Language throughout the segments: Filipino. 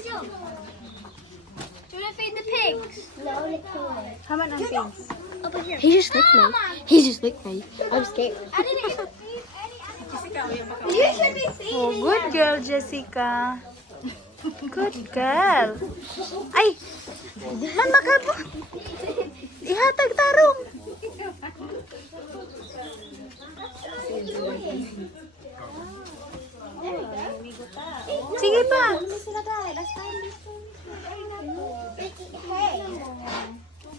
Do you want to feed the pigs? No, lick the way. Come on, pigs. Over here. He just licked me. He just licked me. I'm scared. I didn't even feed any. You should be feeding. Oh, good girl, Jessica. Good girl. Ay! Man, makabo. Ihatag tarong. Sige pa.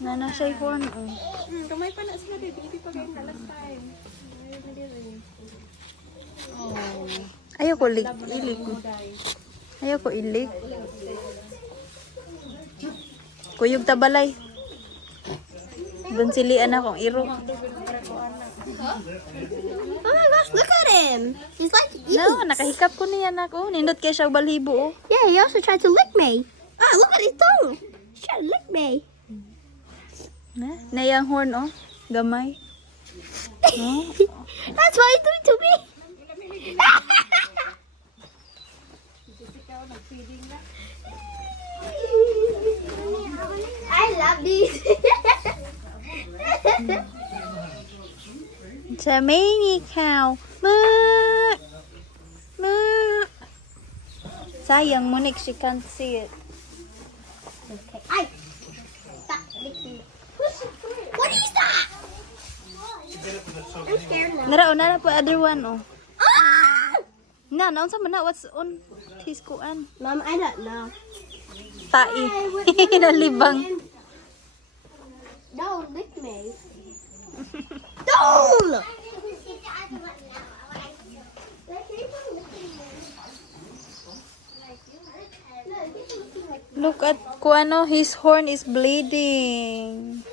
Nana siya'y horn. Kamay pa na sila dito. Hindi pa kayo na last time. Ayoko ilik. Ayoko ilik. Kuyog tabalay. Bunsilian akong iro. Oh my gosh, look at him. He's like eating. No, nakahikap ko niya ako. Nindot kaya siya balhibo. Oh. Yeah, he also tried to lick me. Ah, look at his tongue. He's trying to lick me. Nayang horn, oh. Gamay. Oh. That's what he's doing to me. I love these. It's a mini cow. Moo! Moo! Sayang, Monique, she can't see it. Ay! Stop licking. What is that? I'm scared now. Nara, na po other one, oh. Ah! Naon sa man na, what's on his kuan? Mom, I don't know. Tai. Nalibang. Don't lick me. Don't! Look at kuano, his horn is bleeding.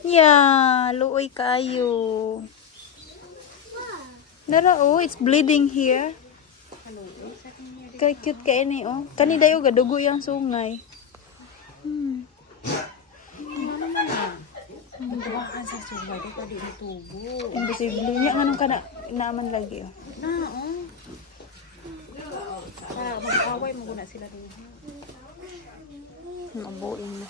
Yeah, luoy kayo. Nara, oh, it's bleeding here. Kay cute kay ni, oh. Kani dayo gadugo yang sungay. Tuwakan sa sungay. Di pa di itubo. Imposible niya nganong kana naman lagi, oh. Mag-away mo na sila dito. Mabuin na.